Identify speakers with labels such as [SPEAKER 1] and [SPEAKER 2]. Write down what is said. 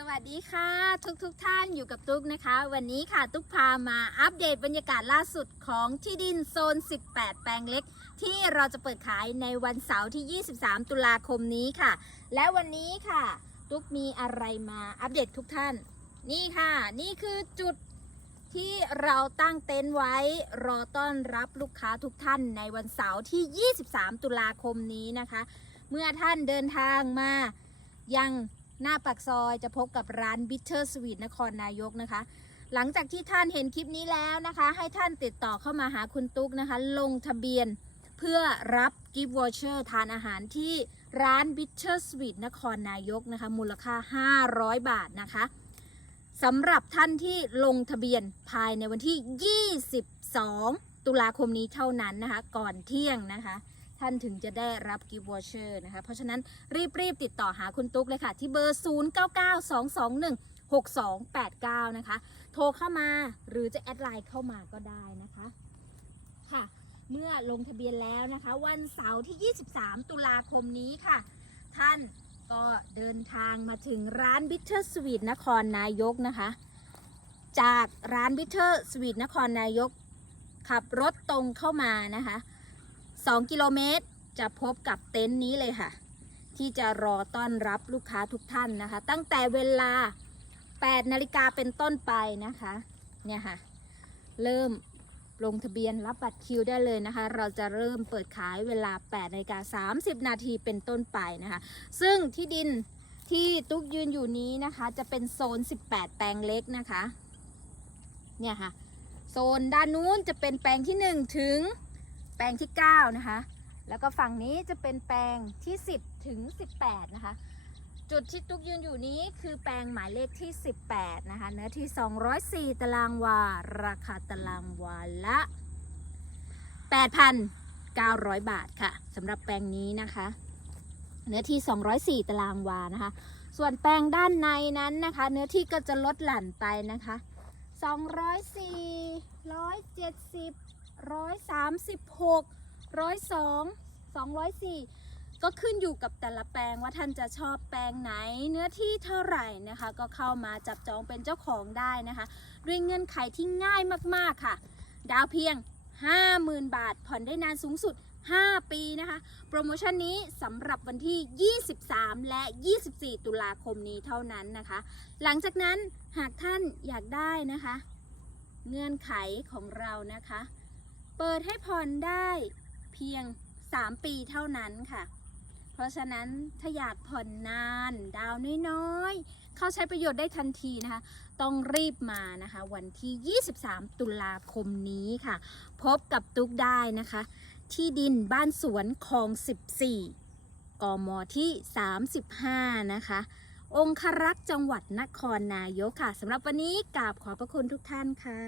[SPEAKER 1] สวัสดีค่ะทุกทุกท่านอยู่กับตุ๊กนะคะ วันนี้ค่ะตุ๊กพามาอัปเดตบรรยากาศล่าสุดของที่ดินโซน 18 แปลงเล็ก ที่เราจะเปิดขายในวันเสาร์ที่ 23 ตุลาคมนี้ค่ะ และวันนี้ค่ะ ตุ๊กมีอะไรมาอัปเดตทุกท่าน นี่ค่ะ นี่คือจุดที่เราตั้งเต็นท์ไว้รอต้อนรับลูกค้าทุกท่านในวันเสาร์ที่ 23 ตุลาคมนี้นะคะ เมื่อท่านเดินทางมายัง หน้าปากซอยจะพบกับร้าน Bitter Sweet นครนายกนะคะ หลังจากที่ท่านเห็นคลิปนี้แล้วนะคะ ให้ท่านติดต่อเข้ามาหาคุณตุ๊กนะคะ ลงทะเบียนเพื่อรับกิฟต์วอเชอร์ทานอาหารที่ร้าน Bitter Sweet นครนายกนะคะ มูลค่า 500 บาทนะคะสำหรับท่านที่ลงทะเบียนภายในวันที่ 22 ตุลาคมนี้เท่านั้นนะคะ ก่อนเที่ยงนะคะ ท่านถึงจะได้รับกิฟต์วอเชอร์นะคะ เพราะฉะนั้นรีบๆติดต่อหาคุณตุ๊กเลยค่ะ ที่เบอร์ 0992216289 นะคะ โทรเข้ามาหรือจะแอดไลน์เข้ามาก็ได้นะคะค่ะ เมื่อลงทะเบียนแล้วนะคะ วันเสาร์ที่ 23 ตุลาคมนี้ค่ะ ท่านก็เดินทางมาถึงร้าน Bitter Sweet นครนายกนะคะ จากร้าน Bitter Sweet นครนายก ขับรถตรงเข้ามานะคะ 2 กิโลเมตร จะพบกับเต็นท์นี้เลยค่ะ ที่จะรอต้อนรับลูกค้าทุกท่านนะคะ ตั้งแต่เวลา 8 นาฬิกาเป็นต้นไปนะคะ เนี่ยค่ะ เริ่มลงทะเบียนรับบัตรคิวได้เลยนะคะ เราจะเริ่มเปิดขายเวลา8นาฬิกา30 นาทีเป็นต้นไปนะคะ ซึ่งที่ดินที่ตุ๊กยืนอยู่นี้นะคะ จะเป็นโซน 18 แปลงเล็กนะคะ เนี่ยค่ะ โซนด้านนู้นจะเป็นแปลงที่ 1 ถึง แปลงที่ 9 นะคะ แล้วก็ฝั่งนี้จะเป็นแปลงที่ 10 ถึง 18 นะคะ จุดที่ตุ๊กยืนอยู่นี้คือแปลงหมายเลขที่ 18 นะคะ เนื้อที่ 204 ตารางวา ราคาตารางวาละ 8,900 บาทค่ะสำหรับแปลงนี้นะคะ เนื้อที่ 204 ตารางวานะคะ ส่วนแปลงด้านในนั้นนะคะ เนื้อที่ก็จะลดหลั่นไปนะคะ 204 170 ร้อยสามสิบหกร้อยสองสองร้อยสี่ก็ขึ้นอยู่กับแต่ละแปลงว่าท่านจะชอบแปลงไหนเนื้อที่เท่าไหร่นะคะ ก็เข้ามาจับจองเป็นเจ้าของได้นะคะ ด้วยเงื่อนไขที่ง่ายมากๆค่ะ ดาวเพียง 50,000 บาท ผ่อนได้นานสูงสุด 5 ปีนะคะ โปรโมชั่นนี้สำหรับวันที่ 23 และ 24 ตุลาคมนี้เท่านั้นนะคะ หลังจากนั้นหากท่านอยากได้นะคะ เงื่อนไขของเรานะคะ เปิดให้ผ่อนได้เพียง 3 ปีเท่านั้นค่ะ เพราะฉะนั้นถ้าอยากผ่อนนาน ดาวน้อยๆ เข้าใช้ประโยชน์ได้ทันทีนะคะ ต้องรีบมานะคะ วันที่ 23 ตุลาคมนี้ค่ะ พบกับตุ๊กได้นะคะ ที่ดินบ้านสวนคลอง 14 กมที่ 35 นะคะองครักษ์จังหวัดนครนายกค่ะสำหรับวันนี้กราบขอบพระคุณทุกท่านค่ะ